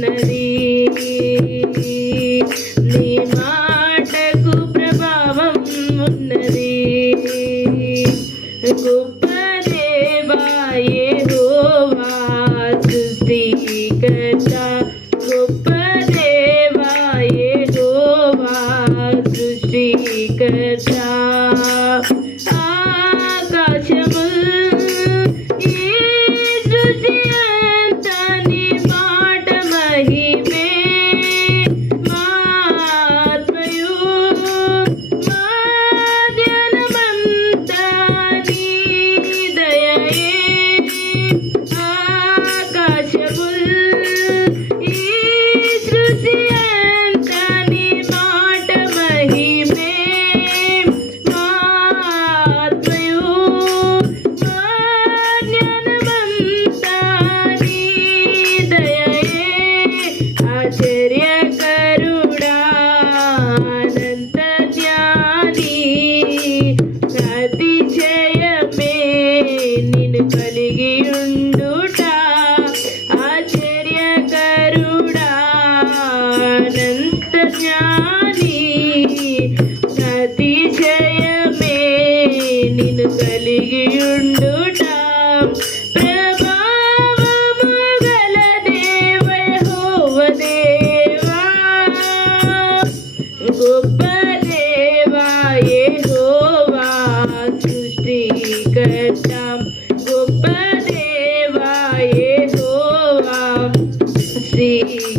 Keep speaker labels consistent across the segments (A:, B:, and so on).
A: ne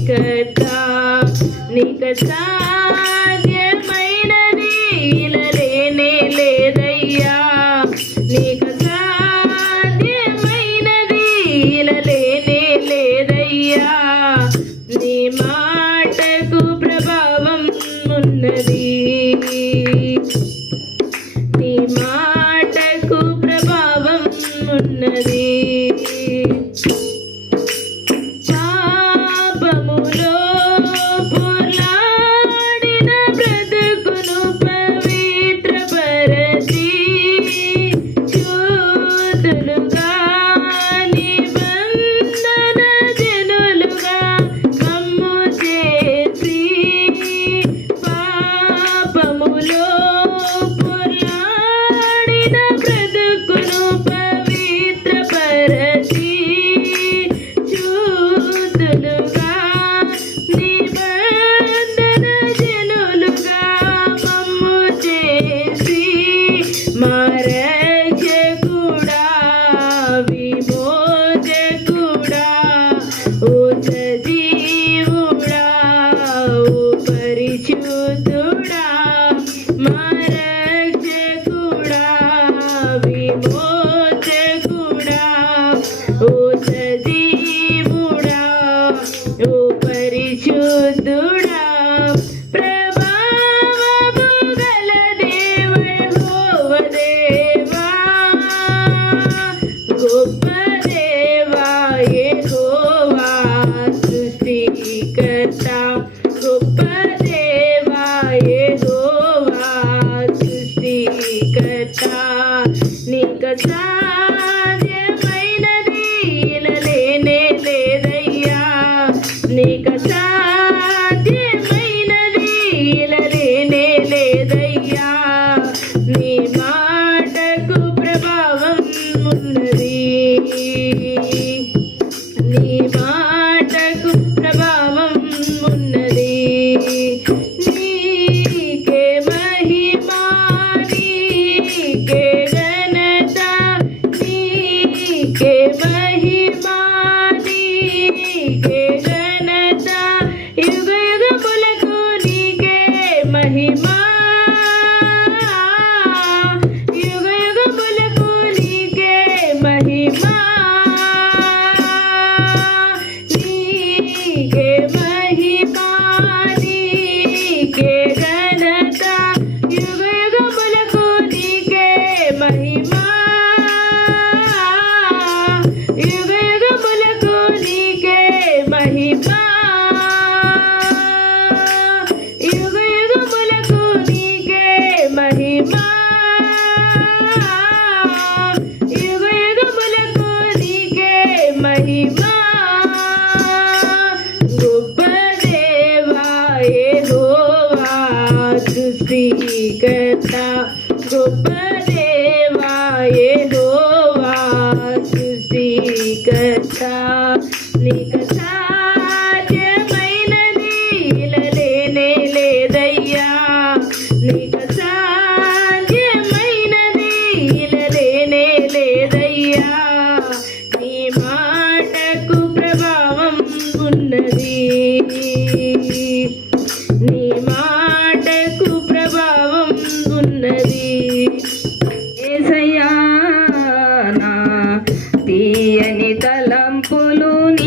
A: సృష్టికర్త నీకు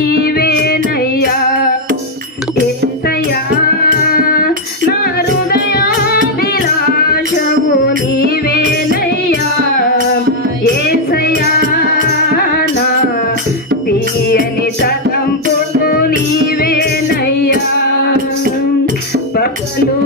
B: నీవేనయ్యా ఎత్తయ్యా నా హృదయాభిలాషము నీవేనయ్యా ఏసయ్యా? నా తీయని తలంపులు నీవేనయ్యా.
C: పక్కలు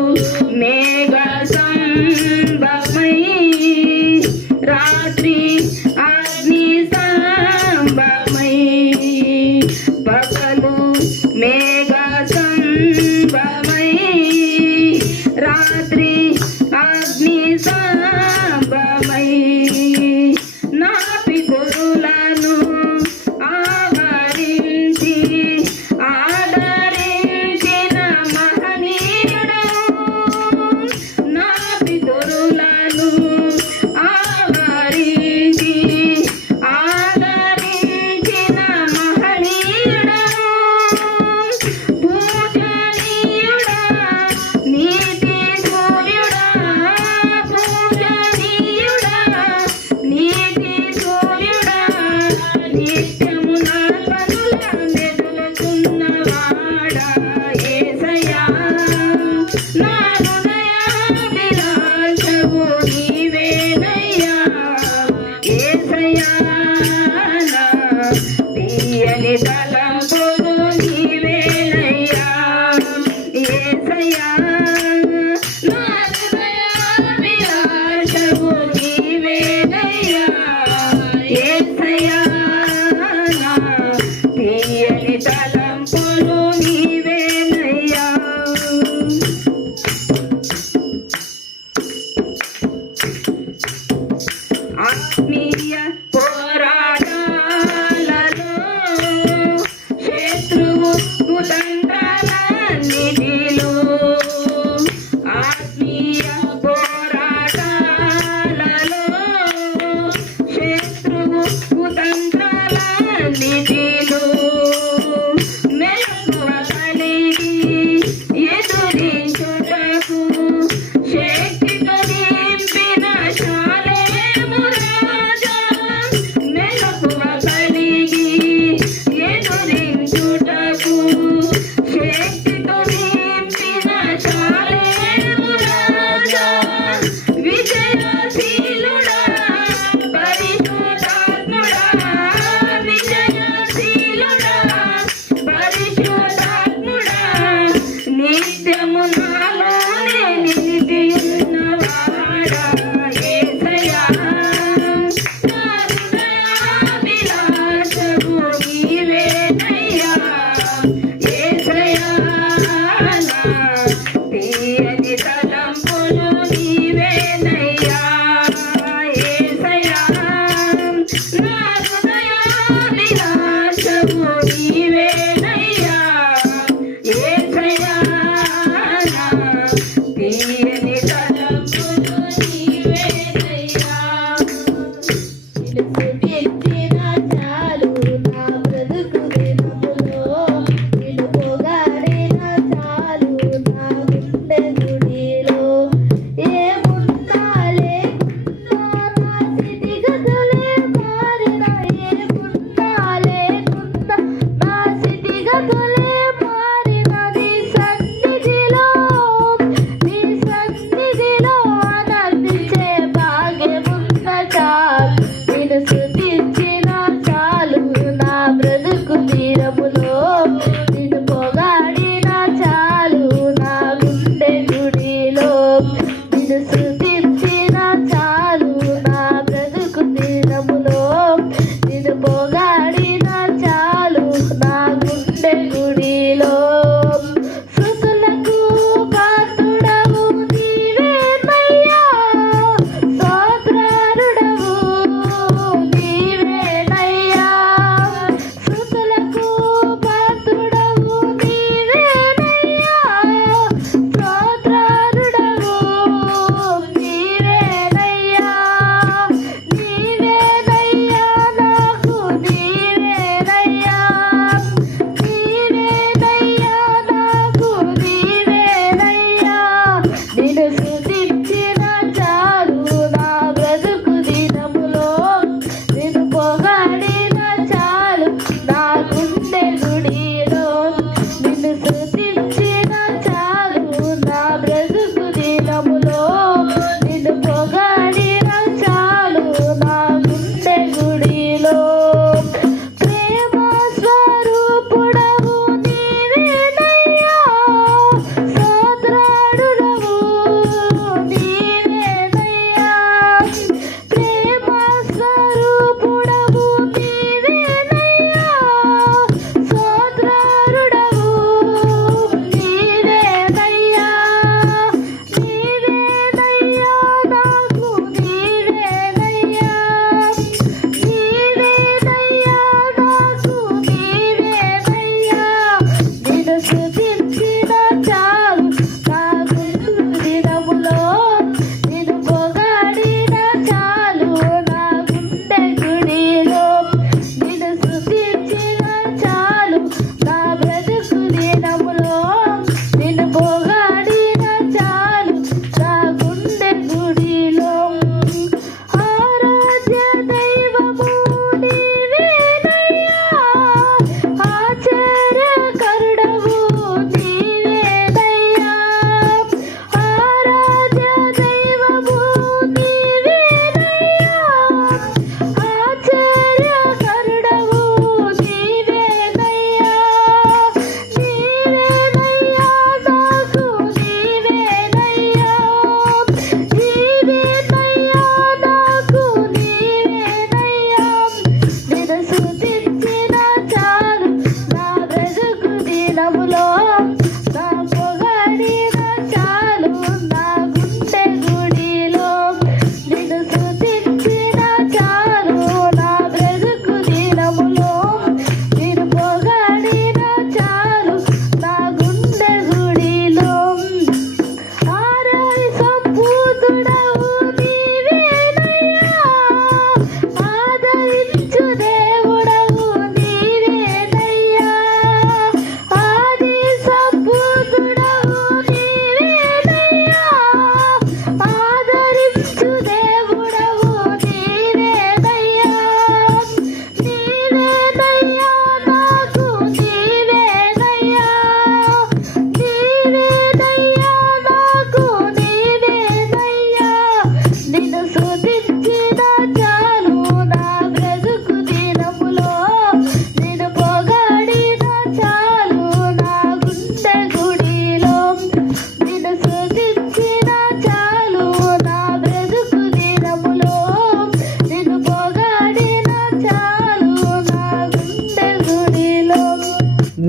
C: ತೀರವು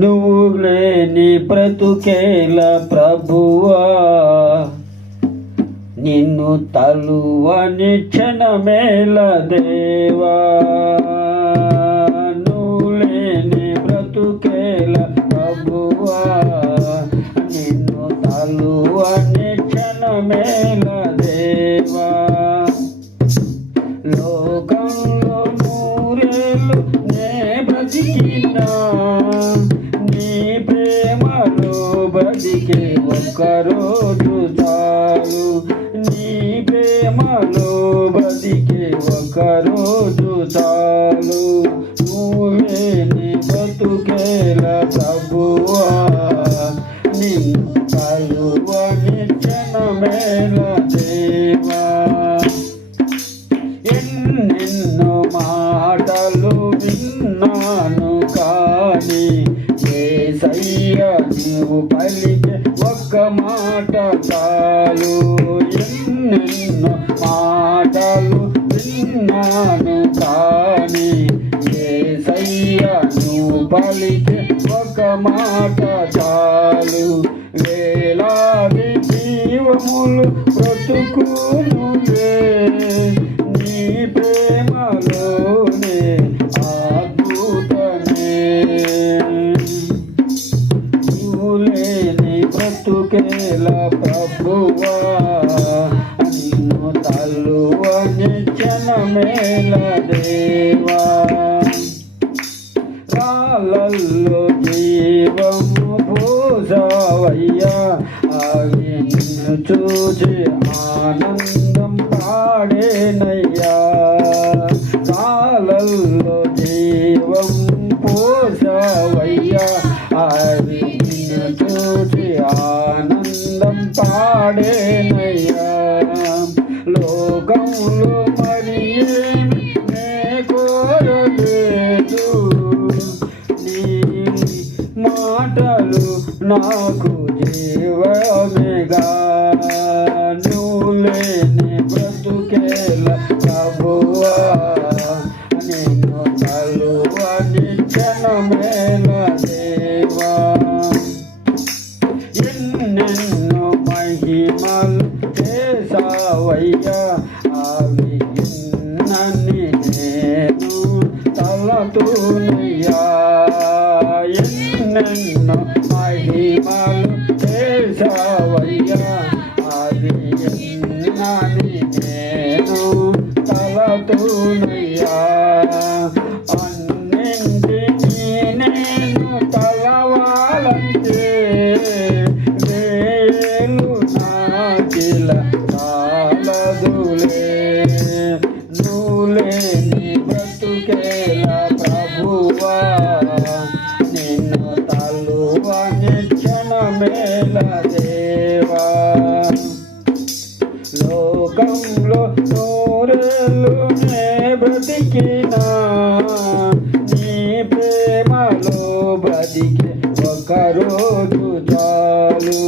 C: నువ్వు లేని బ్రతుకేల ప్రభువా నిన్ను తలువని క్షణమేల దేవా. బతికే ఒక్కరోజు చాలు. నీ ప్రేమలో బతికే ఒక్కరోజు చాలు. నువ్వే నీ బతుకేలా ప్రభువా. ఎన్నెన్నో మాటలు విన్నాను కానీ ఏసయ్య నువ్వు పలికే ఒక మాట చాలు. వేలాది జీవములు బ్రతుకునులే చూచి ఆనందం పాడేనయ్యా రాళ్ళల్లో జీవం పూజవయ్యా అవి నిన్ను చూసి ఆనందం పాడేనయ్యా లోకంలో మరి నే కోరలేదు నీ మాటలు నాకు జీవమేగా నే బ్రతికినా నీ ప్రేమలో బతికి ఒకరోజు చాలు.